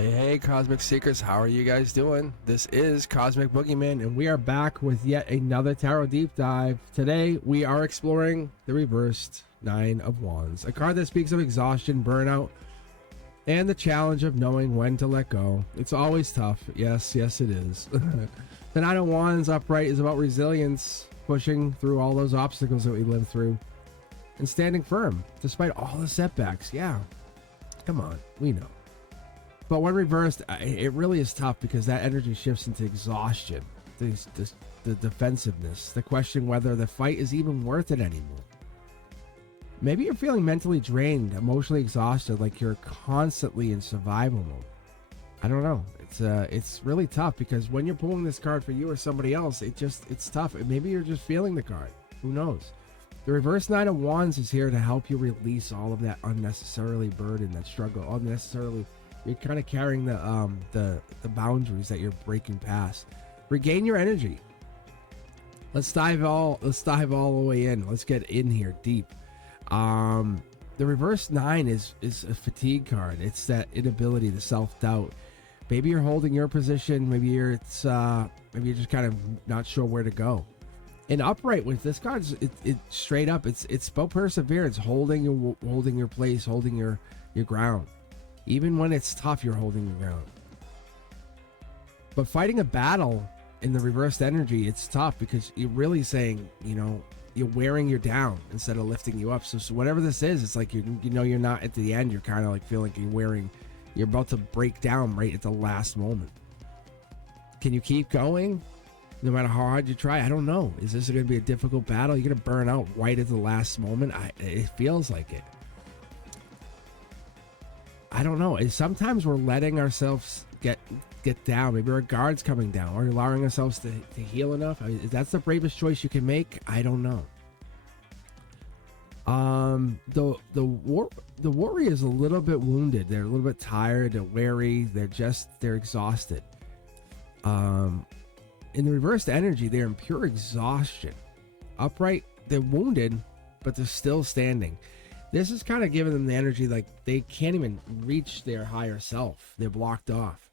Hey, Cosmic Seekers, how are you guys doing? This is Cosmic Boogeyman, and we are back with yet another tarot deep dive. Today, we are exploring the reversed Nine of Wands, a card that speaks of exhaustion, burnout, and the challenge of knowing when to let go. It's always tough. Yes, it is. The Nine of Wands upright is about resilience, pushing through all those obstacles that we live through, and standing firm despite all the setbacks. Yeah, come on, we know. But when reversed, it really is tough because that energy shifts into exhaustion, the defensiveness, the question whether the fight is even worth it anymore. Maybe you're feeling mentally drained, emotionally exhausted, like you're constantly in survival mode. I don't know. It's really tough because when you're pulling this card for you or somebody else, it's tough. Maybe you're just feeling the card. Who knows? The reverse Nine of Wands is here to help you release all of that unnecessarily burden, that struggle, unnecessarily. You're kind of carrying the boundaries that you're breaking past. Regain your energy. Let's dive all the way in. Let's get in here deep. The reverse nine is a fatigue card. It's that inability, the self-doubt. Maybe you're holding your position. Maybe you're just kind of not sure where to go. And upright with this card, it straight up. It's about perseverance, holding your place, holding your ground. Even when it's tough, you're holding your ground. But fighting a battle in the reversed energy, it's tough because you're really saying, you're wearing you down instead of lifting you up. So whatever this is, it's like you're not at the end. You're kind of like feeling like you're about to break down right at the last moment. Can you keep going no matter how hard you try? I don't know. Is this going to be a difficult battle? You're going to burn out right at the last moment? It feels like it. I don't know. Sometimes we're letting ourselves get down. Maybe our guard's coming down. Or allowing ourselves to heal enough. That's the bravest choice you can make. I don't know. The warrior is a little bit wounded. They're a little bit tired. They're weary. They're exhausted. In the reversed energy, they're in pure exhaustion. Upright, they're wounded, but they're still standing. This is kind of giving them the energy like they can't even reach their higher self. They're blocked off.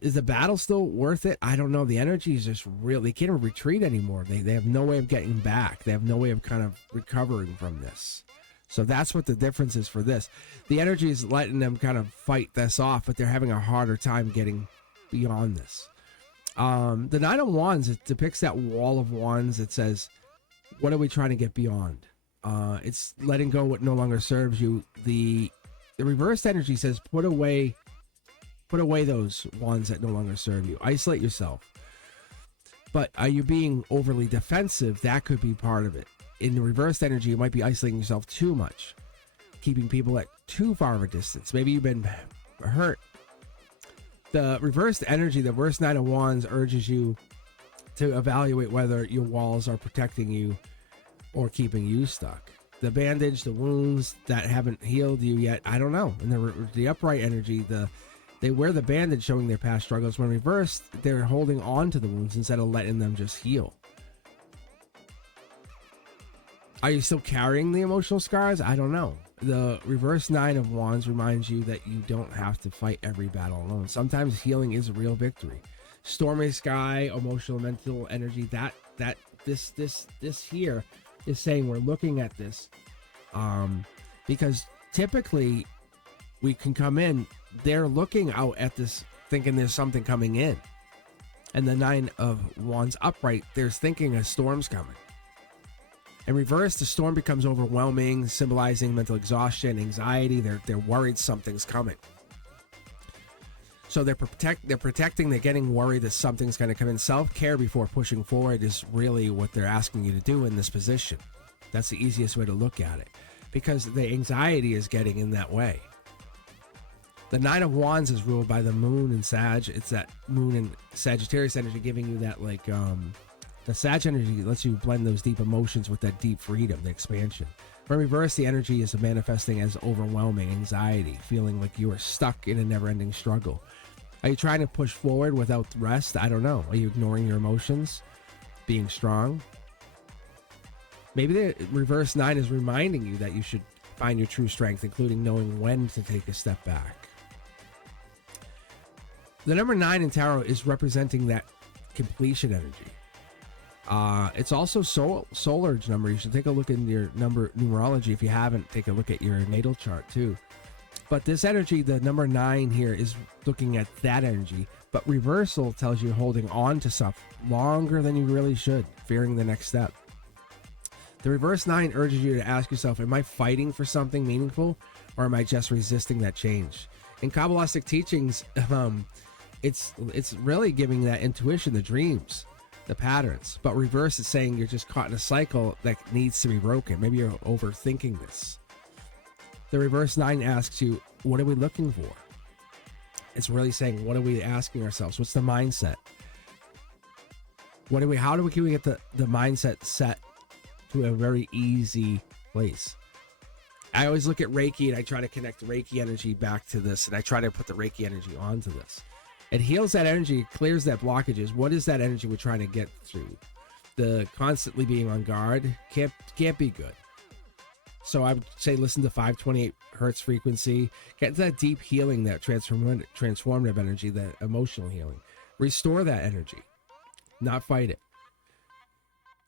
Is the battle still worth it? I don't know. The energy is just real. They can't even retreat anymore. They have no way of getting back. They have no way of kind of recovering from this. So that's what the difference is for this. The energy is letting them kind of fight this off, but they're having a harder time getting beyond this. The Nine of Wands, it depicts that wall of wands. It says, what are we trying to get beyond? It's letting go what no longer serves you. The reversed energy says put away those ones that no longer serve you. Isolate yourself. But are you being overly defensive? That could be part of it. In the reversed energy, you might be isolating yourself too much, keeping people at too far of a distance. Maybe you've been hurt. The reversed energy, the reverse Nine of Wands, urges you to evaluate whether your walls are protecting you or keeping you stuck. The bandage, the wounds that haven't healed you yet, I don't know. And the upright energy, they wear the bandage showing their past struggles. When reversed, they're holding on to the wounds instead of letting them just heal. Are you still carrying the emotional scars? I don't know. The reverse Nine of Wands reminds you that you don't have to fight every battle alone. Sometimes healing is a real victory. Stormy sky, emotional, mental energy, this here is saying we're looking at this because typically we can come in, they're looking out at this thinking there's something coming in, and the Nine of Wands upright, there's thinking a storm's coming. In reverse, the storm becomes overwhelming, symbolizing mental exhaustion, anxiety. They're worried something's coming. So they're protecting, they're getting worried that something's going to come in. Self-care before pushing forward is really what they're asking you to do in this position. That's the easiest way to look at it, because the anxiety is getting in that way. The Nine of Wands is ruled by the moon and Sag. It's that moon and Sagittarius energy giving you that the Sag energy lets you blend those deep emotions with that deep freedom, the expansion. From reverse, the energy is manifesting as overwhelming anxiety, feeling like you are stuck in a never-ending struggle. Are you trying to push forward without rest? I don't know. Are you ignoring your emotions? Being strong? Maybe the reverse nine is reminding you that you should find your true strength, including knowing when to take a step back. The number 9 in tarot is representing that completion energy. It's also solar number. You should take a look in your numerology. If you haven't, take a look at your natal chart too. But this energy, the number 9 here, is looking at that energy. But reversal tells you holding on to stuff longer than you really should, fearing the next step. The reverse 9 urges you to ask yourself, am I fighting for something meaningful, or am I just resisting that change? In Kabbalistic teachings, it's really giving that intuition, the dreams, the patterns. But reverse is saying you're just caught in a cycle that needs to be broken. Maybe you're overthinking this. The reverse 9 asks you, what are we looking for? It's really saying, what are we asking ourselves? What's the mindset? How do we get the mindset set to a very easy place? I always look at Reiki and I try to connect Reiki energy back to this, and I try to put the Reiki energy onto this. It heals that energy, clears that blockages. What is that energy we're trying to get through? The constantly being on guard can't be good. So I would say listen to 528 hertz frequency. Get into that deep healing, that transformative energy, that emotional healing. Restore that energy, not fight it.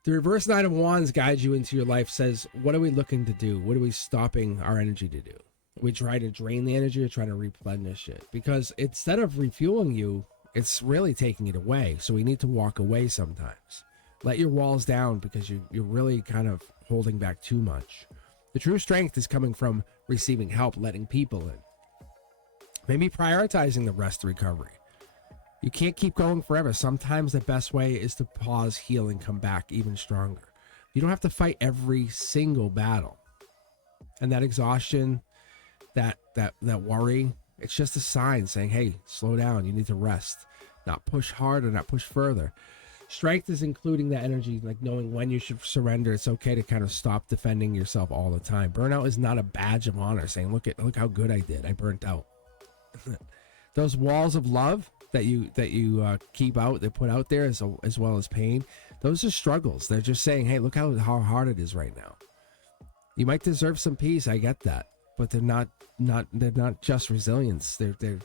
The reverse 9 of wands guides you into your life, says, what are we looking to do? What are we stopping our energy to do? We try to drain the energy or try to replenish it? Because instead of refueling you, it's really taking it away. So we need to walk away sometimes. Let your walls down, because you're really kind of holding back too much. The true strength is coming from receiving help, letting people in. Maybe prioritizing the rest and recovery. You can't keep going forever. Sometimes the best way is to pause, heal, and come back even stronger. You don't have to fight every single battle. And that exhaustion, that worry, it's just a sign saying, hey, slow down. You need to rest. Not push harder, not push further. Strength is including that energy, like knowing when you should surrender. It's okay to kind of stop defending yourself all the time. Burnout is not a badge of honor, saying, look how good I did. I burnt out. Those walls of love that you keep out, they put out there, as well as pain, those are struggles. They're just saying, hey, look how hard it is right now. You might deserve some peace, I get that, but they're not just resilience. They're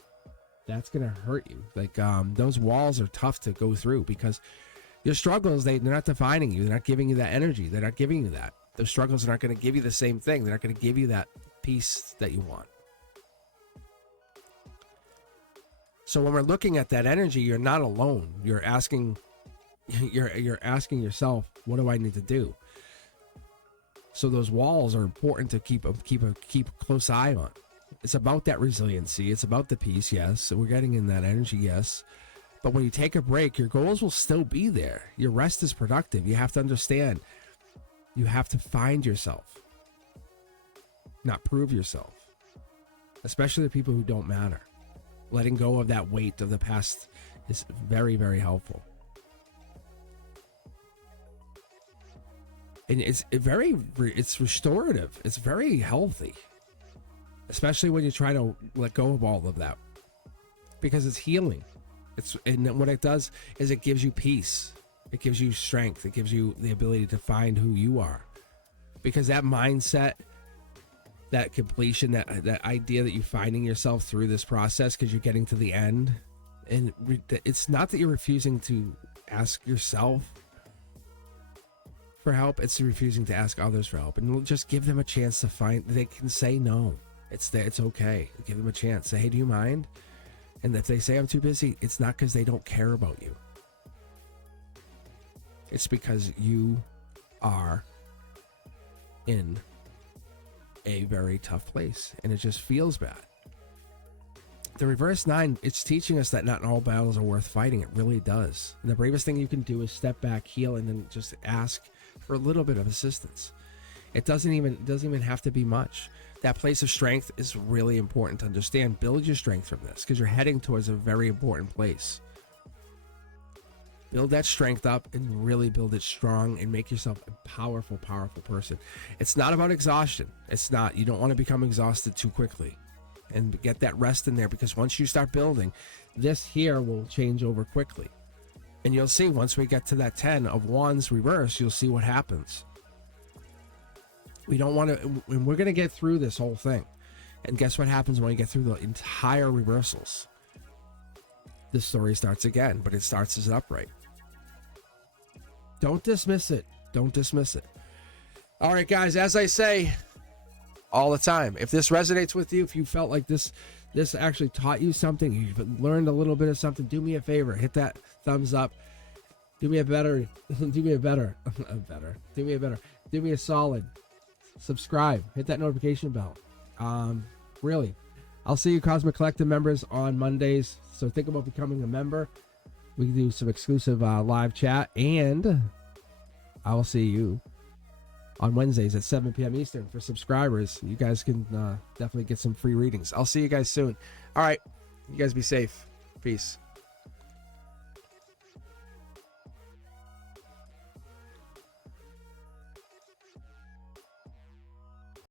that's gonna hurt you. Like those walls are tough to go through, because your struggles, they're not defining you. They're not giving you that energy. They're not giving you that. Those struggles are not going to give you the same thing. They're not going to give you that peace that you want. So when we're looking at that energy, you're not alone. You're asking yourself, what do I need to do? So those walls are important to keep a close eye on. It's about that resiliency. It's about the peace, yes. So we're getting in that energy, yes. But when you take a break, your goals will still be there. Your rest is productive. You have to understand. You have to find yourself, not prove yourself. Especially the people who don't matter. Letting go of that weight of the past is very, very helpful. And it's restorative. It's very healthy. Especially when you try to let go of all of that. Because it's healing. And what it does is it gives you peace. It gives you strength. It gives you the ability to find who you are. Because that mindset, that completion, that idea that you're finding yourself through this process because you're getting to the end. And it's not that you're refusing to ask yourself for help. It's refusing to ask others for help. And just give them a chance to find, they can say no. It's okay. Give them a chance. Say, hey, do you mind? And if they say I'm too busy, it's not because they don't care about you. It's because you are in a very tough place and it just feels bad. The reverse 9, it's teaching us that not all battles are worth fighting. It really does. And the bravest thing you can do is step back, heal, and then just ask for a little bit of assistance. It doesn't even have to be much. That place of strength is really important to understand. Build your strength from this because you're heading towards a very important place. Build that strength up and really build it strong and make yourself a powerful, powerful person. It's not about exhaustion. It's not. You don't want to become exhausted too quickly. And get that rest in there, because once you start building, this here will change over quickly. And you'll see once we get to that 10 of wands reverse, you'll see what happens. We don't want to, and we're going to get through this whole thing. And guess what happens when we get through the entire reversals? the story starts again, but it starts as an upright. Don't dismiss it. Don't dismiss it. All right, guys, as I say all the time, if this resonates with you, if you felt like this actually taught you something, you've learned a little bit of something, do me a favor, hit that thumbs up. Do me a solid. Subscribe, hit that notification bell. Really, I'll see you Cosmic Collective members on Mondays, so think about becoming a member. We can do some exclusive live chat, and I will see you on Wednesdays at 7 p.m. Eastern for subscribers. You guys can definitely get some free readings. I'll see you guys soon. All right, you guys be safe. Peace.